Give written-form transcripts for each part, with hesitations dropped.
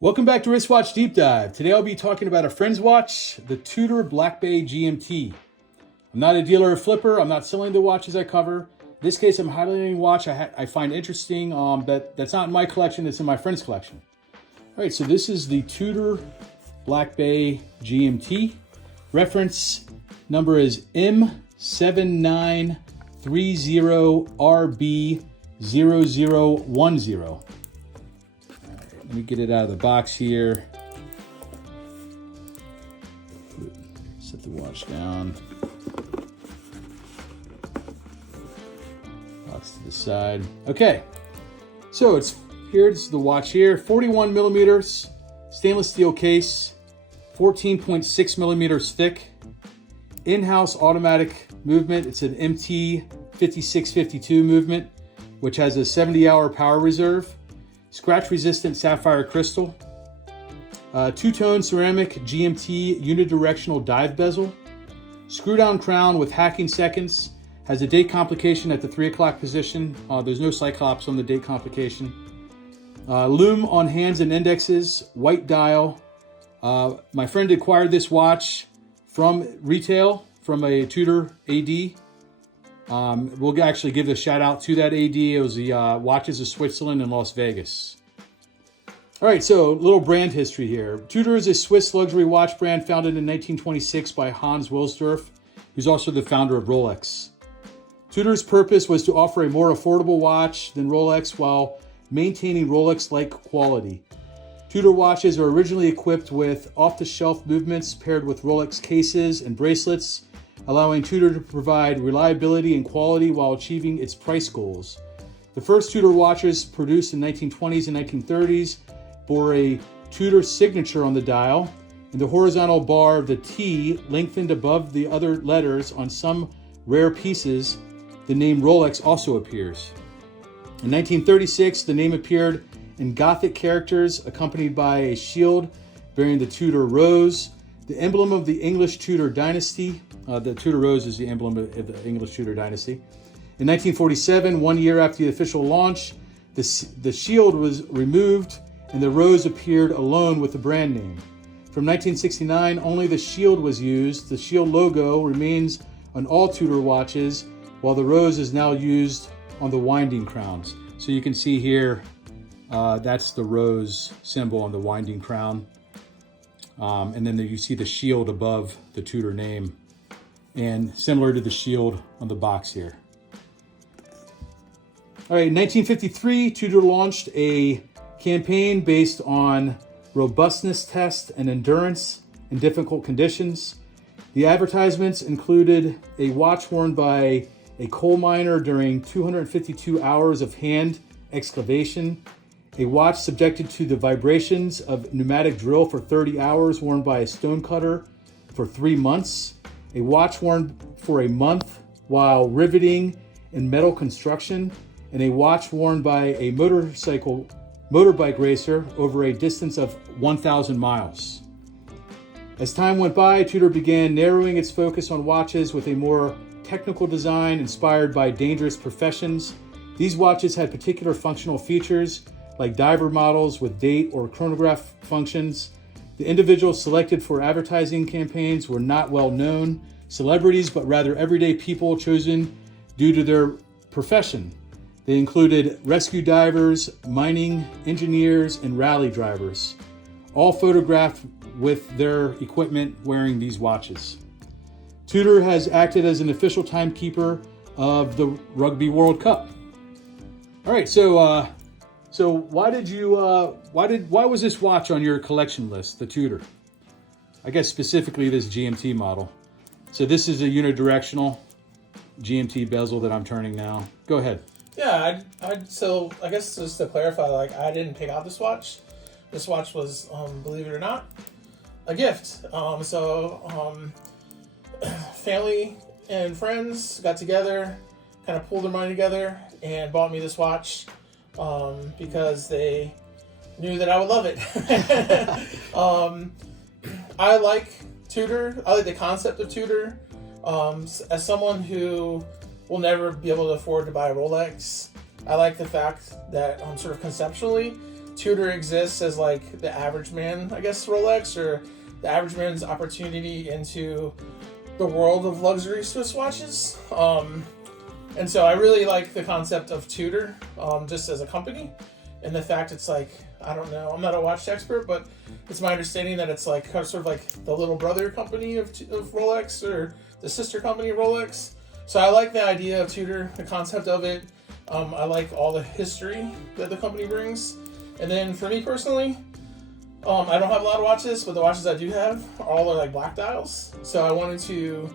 Welcome back to Wristwatch Deep Dive. Today I'll be talking about a friend's watch, the Tudor Black Bay GMT. I'm not a dealer or flipper. I'm not selling the watches I cover. In this case, I'm highlighting a watch I find interesting that's not in my collection, it's in my friend's collection. All right, so this is the Tudor Black Bay GMT. Reference number is M7930RB0010. Let me get it out of the box here. Set the watch down. Box to the side. Okay, so it's the watch here. 41 millimeters, stainless steel case, 14.6 millimeters thick, in-house automatic movement. It's an MT 5652 movement, which has a 70-hour power reserve. Scratch-resistant sapphire crystal, two-tone ceramic GMT unidirectional dive bezel, screw-down crown with hacking seconds, has a date complication at the 3 o'clock position. There's no cyclops on the date complication. Lume on hands and indexes, white dial. My friend acquired this watch from retail from a Tudor AD. We'll actually give a shout out to that AD. It was the Watches of Switzerland in Las Vegas. All right, so a little brand history here. Tudor is a Swiss luxury watch brand founded in 1926 by Hans Wilsdorf, who's also the founder of Rolex. Tudor's purpose was to offer a more affordable watch than Rolex while maintaining Rolex-like quality. Tudor watches are originally equipped with off-the-shelf movements paired with Rolex cases and bracelets, allowing Tudor to provide reliability and quality while achieving its price goals. The first Tudor watches produced in the 1920s and 1930s bore a Tudor signature on the dial, and the horizontal bar of the T lengthened above the other letters. On some rare pieces, the name Rolex also appears. In 1936, the name appeared in Gothic characters accompanied by a shield bearing the Tudor Rose, the emblem of the English Tudor dynasty. The Tudor Rose is the emblem of the English Tudor dynasty. In 1947, 1 year after the official launch, the shield was removed and the rose appeared alone with the brand name. From 1969, only the shield was used. The shield logo remains on all Tudor watches, while the rose is now used on the winding crowns. So you can see here, that's the rose symbol on the winding crown. And then you see the shield above the Tudor name, and similar to the shield on the box here. All right, in 1953, Tudor launched a campaign based on robustness test and endurance in difficult conditions. The advertisements included a watch worn by a coal miner during 252 hours of hand excavation, a watch subjected to the vibrations of pneumatic drill for 30 hours worn by a stonecutter for 3 months, a watch worn for a month while riveting in metal construction, and a watch worn by a motorbike racer over a distance of 1,000 miles. As time went by, Tudor began narrowing its focus on watches with a more technical design inspired by dangerous professions. These watches had particular functional features like diver models with date or chronograph functions. The individuals selected for advertising campaigns were not well-known celebrities, but rather everyday people chosen due to their profession. They included rescue divers, mining engineers, and rally drivers, all photographed with their equipment wearing these watches. Tudor has acted as an official timekeeper of the Rugby World Cup. All right, so why was this watch on your collection list, the Tudor? I guess specifically this GMT model. So this is a unidirectional GMT bezel that I'm turning now. Go ahead. Yeah, so I guess just to clarify, like, I didn't pick out this watch. This watch was, believe it or not, a gift. Family and friends got together, kind of pulled their money together, and bought me this watch because they knew that I would love it. I like Tudor. I like the concept of Tudor. As someone who will never be able to afford to buy a Rolex, I like the fact that sort of conceptually, Tudor exists as like the average man, I guess, Rolex, or the average man's opportunity into the world of luxury Swiss watches. And so I really like the concept of Tudor, just as a company, and the fact it's like, I don't know, I'm not a watch expert, but it's my understanding that it's like sort of like the little brother company of Rolex, or the sister company of Rolex. So I like the idea of Tudor, the concept of it. I like all the history that the company brings. And then for me personally, I don't have a lot of watches, but the watches I do have are like black dials. So I wanted to,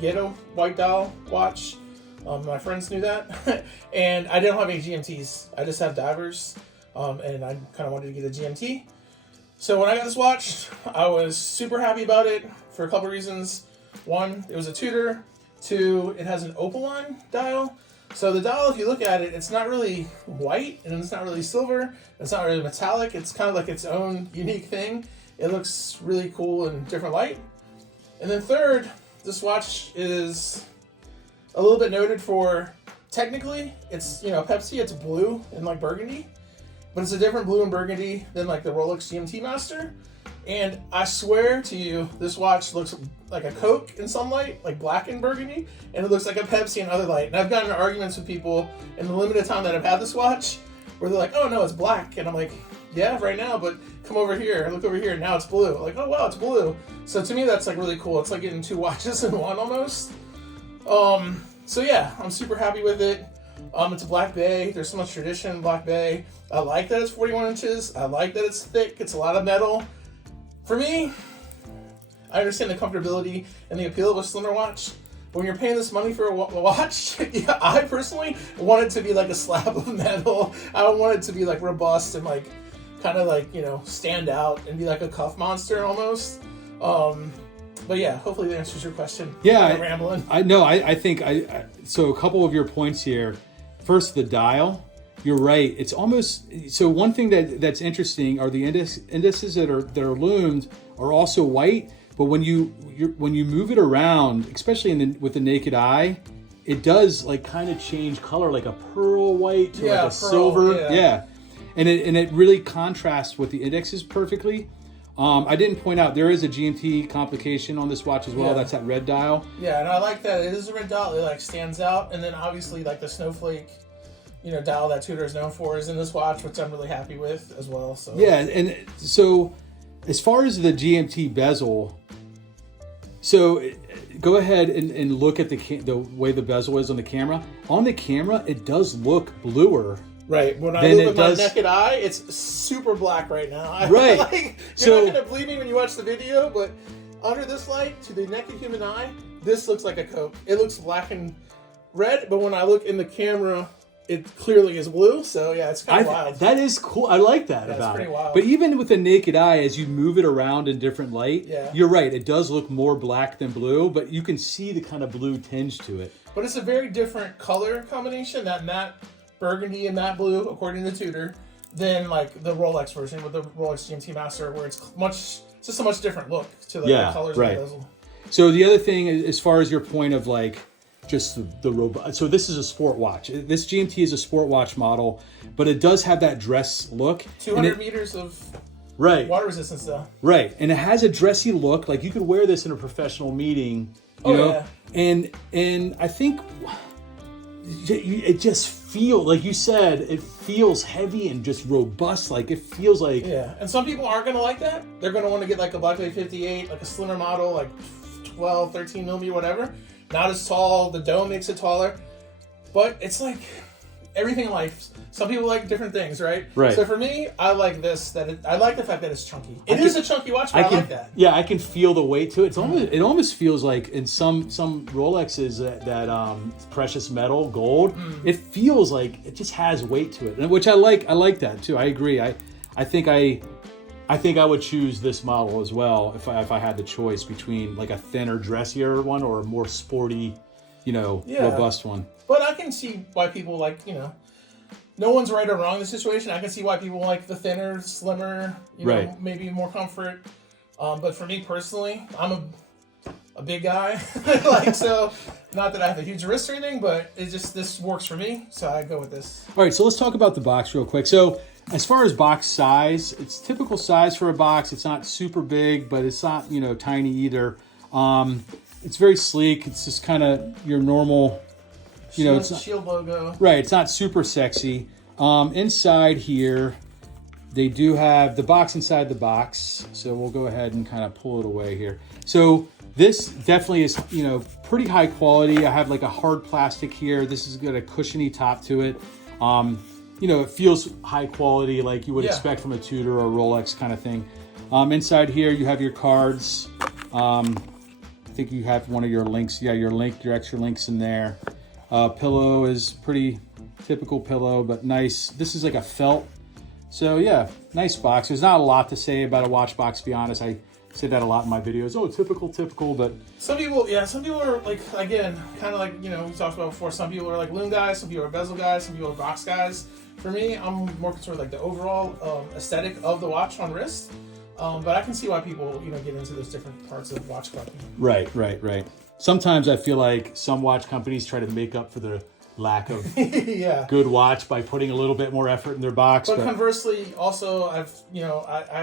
get a white dial watch. My friends knew that. And I didn't have any GMTs. I just have divers. And I kind of wanted to get a GMT. So when I got this watch, I was super happy about it for a couple reasons. One, it was a Tudor. Two, it has an opaline dial. So the dial, if you look at it, it's not really white, and it's not really silver. It's not really metallic. It's kind of like its own unique thing. It looks really cool in different light. And then third, this watch is a little bit noted for, technically, it's, Pepsi, it's blue and like burgundy. But it's a different blue and burgundy than like the Rolex GMT Master. And I swear to you, this watch looks like a Coke in some light, like black and burgundy, and it looks like a Pepsi in other light. And I've gotten in arguments with people in the limited time that I've had this watch, where they're like, oh no, it's black. And I'm like, yeah, right now, but come over here, look over here, and now it's blue. Like, oh wow, it's blue. So to me, that's like really cool. It's like getting two watches in one almost. So yeah, I'm super happy with it. It's a Black Bay. There's so much tradition in Black Bay. I like that it's 41 inches. I like that it's thick. It's a lot of metal. For me, I understand the comfortability and the appeal of a slimmer watch. But when you're paying this money for a watch, yeah, I personally want it to be like a slab of metal. I want it to be like robust and like kind of like, stand out and be like a cuff monster almost. But yeah, hopefully that answers your question. Yeah, I'm rambling. I think so a couple of your points here. First, the dial. You're right. It's almost so. One thing that's interesting are the indices that are loomed are also white. But when you move it around, especially with the naked eye, it does like kind of change color, like a pearl white to like a silver. Yeah, and it really contrasts with the indexes perfectly. I didn't point out there is a GMT complication on this watch as well. Yeah. That's that red dial. Yeah, and I like that it is a red dial. It like stands out, and then obviously like the snowflake, dial that Tudor is known for is in this watch, which I'm really happy with as well. So yeah, and so as far as the GMT bezel, so go ahead and look at the way the bezel is on the camera. On the camera, it does look bluer. Right. When I look with my naked eye, it's super black right now. Right. You're not going to believe me when you watch the video, but under this light, to the naked human eye, this looks like a Coke. It looks black and red, but when I look in the camera, it clearly is blue. So yeah, it's kind of wild. That is cool. I like that about it. Pretty wild. But even with the naked eye, as you move it around in different light, you're right. It does look more black than blue, but you can see the kind of blue tinge to it. But it's a very different color combination, that matte burgundy and matte blue, according to Tudor, than like the Rolex version with the Rolex GMT Master, where it's just a much different look to the colors of the bezel. So the other thing, as far as your point of like just the robot, so this is a sport watch. This GMT is a sport watch model, but it does have that dress look. 200 meters of water resistance though. Right, and it has a dressy look. Like you could wear this in a professional meeting, you know. Yeah. And I think it just feels, like you said, it feels heavy and just robust. Like it feels like... Yeah, and some people aren't going to like that. They're going to want to get like a Black Bay 58, like a slimmer model, like 12, 13 millimeter, whatever. Not as tall. The dome makes it taller. But it's like everything in life. Some people like different things, right? Right. So for me, I like this. I like the fact that it's chunky. It is a chunky watch, but I like that. Yeah, I can feel the weight to it. It almost feels like in some Rolexes that precious metal, gold. It feels like it just has weight to it, which I like. I like that too. I agree. I think I would choose this model as well if I had the choice between like a thinner, dressier one or a more sporty, robust one. But I can see why people like, no one's right or wrong in this situation. I can see why people like the thinner, slimmer, maybe more comfort. But for me personally, I'm a big guy. So not that I have a huge wrist or anything, but this works for me. So I go with this. All right, so let's talk about the box real quick. So As far as box size, it's typical size for a box. It's not super big, but it's not, you know, tiny either. It's very sleek. It's just kind of your normal, you know, it's not, Shield logo. right. It's not super sexy. Inside here, they do have the box inside the box. So we'll go ahead and kind of pull it away here. So this definitely is, you know, pretty high quality. I have like a hard plastic here. This has got a cushiony top to it. You know, it feels high quality like you would expect from a Tudor or Rolex kind of thing. Inside here, you have your cards. I think you have one of your links. Yeah, your extra links in there. Pillow is pretty typical pillow, but nice. This is like a felt. So yeah, nice box. There's not a lot to say about a watch box, to be honest. I say that a lot in my videos. Oh, typical, but some people are like, again, kind of like, you know, we talked about before. Some people are like Lume guys, some people are bezel guys, some people are box guys. For me, I'm more concerned with like the overall aesthetic of the watch on wrist. But I can see why people, you know, get into those different parts of watch collecting. Right. Sometimes I feel like some watch companies try to make up for the lack of good watch by putting a little bit more effort in their box. But conversely, also, I've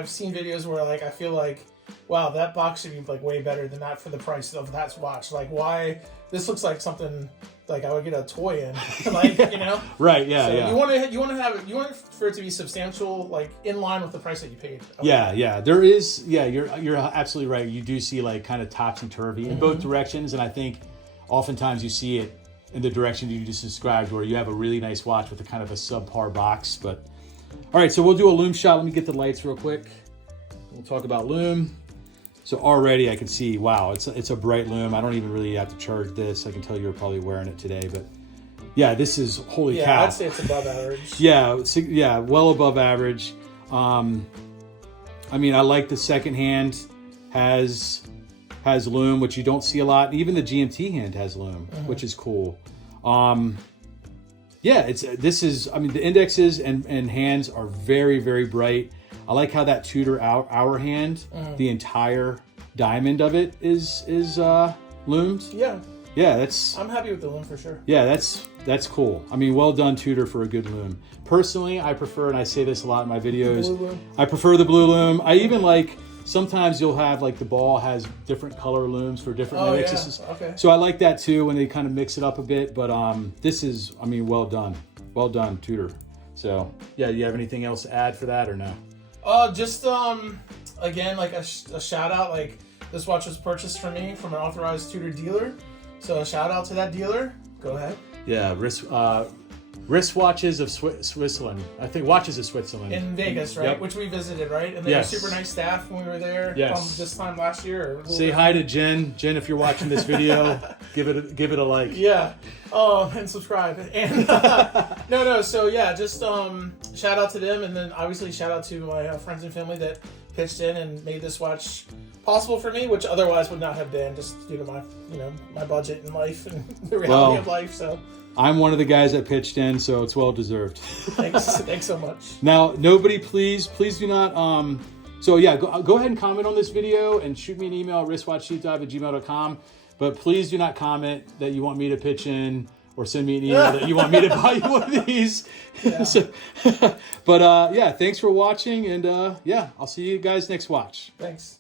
seen videos where like I feel like, wow, that box should be like way better than that for the price of that watch. Like, why? This looks like something like I would get a toy in, like, you know? Right. So you want for it to be substantial, like in line with the price that you paid. Okay. Yeah. There is. Yeah, you're absolutely right. You do see like kind of Topsy Turvy in both directions, and I think oftentimes you see it in the direction you just described, where you have a really nice watch with a kind of a subpar box. But all right, so we'll do a Lume shot. Let me get the lights real quick. We'll talk about Lume. So already I can see, wow, it's a bright Lume. I don't even really have to charge this. I can tell you're probably wearing it today, but yeah, this is holy cow. Yeah, I'd say it's above average. Yeah, well above average. I mean, I like the second hand has Lume, which you don't see a lot. Even the GMT hand has Lume, which is cool. I mean, the indexes and hands are very, very bright. I like how that Tudor hour hand, the entire diamond of it is loomed. Yeah, I'm happy with the Lume for sure. Yeah, that's cool. I mean, well done, Tudor, for a good Lume. Personally, I prefer, and I say this a lot in my videos, I prefer the blue Lume. I even like, sometimes you'll have like the ball has different color Lumes for different indexes. Yeah. Okay. So I like that too when they kind of mix it up a bit. But this is, I mean, well done, Tudor. So yeah, do you have anything else to add for that or no? Just again, like a shout out. Like, this watch was purchased for me from an authorized Tudor dealer, so a shout out to that dealer. Go ahead. Yeah, wrist watches of Switzerland. I think watches of Switzerland in Vegas, right? Yep. Which we visited, right? And they were super nice staff when we were there. Yes. This time last year. Say hi to Jen. Jen, if you're watching this video, give it a like. Yeah. And subscribe. And no. So yeah, just shout out to them, and then obviously shout out to my friends and family that pitched in and made this watch possible for me, which otherwise would not have been, just due to my budget in life and the reality of life. So I'm one of the guys that pitched in, so it's well deserved. Thanks so much. Now, nobody, please do not. So yeah, go ahead and comment on this video and shoot me an email at wristwatchdeepdive@gmail.com. But please do not comment that you want me to pitch in or send me an email that you want me to buy you one of these. Yeah. But yeah, thanks for watching, and yeah, I'll see you guys next watch. Thanks.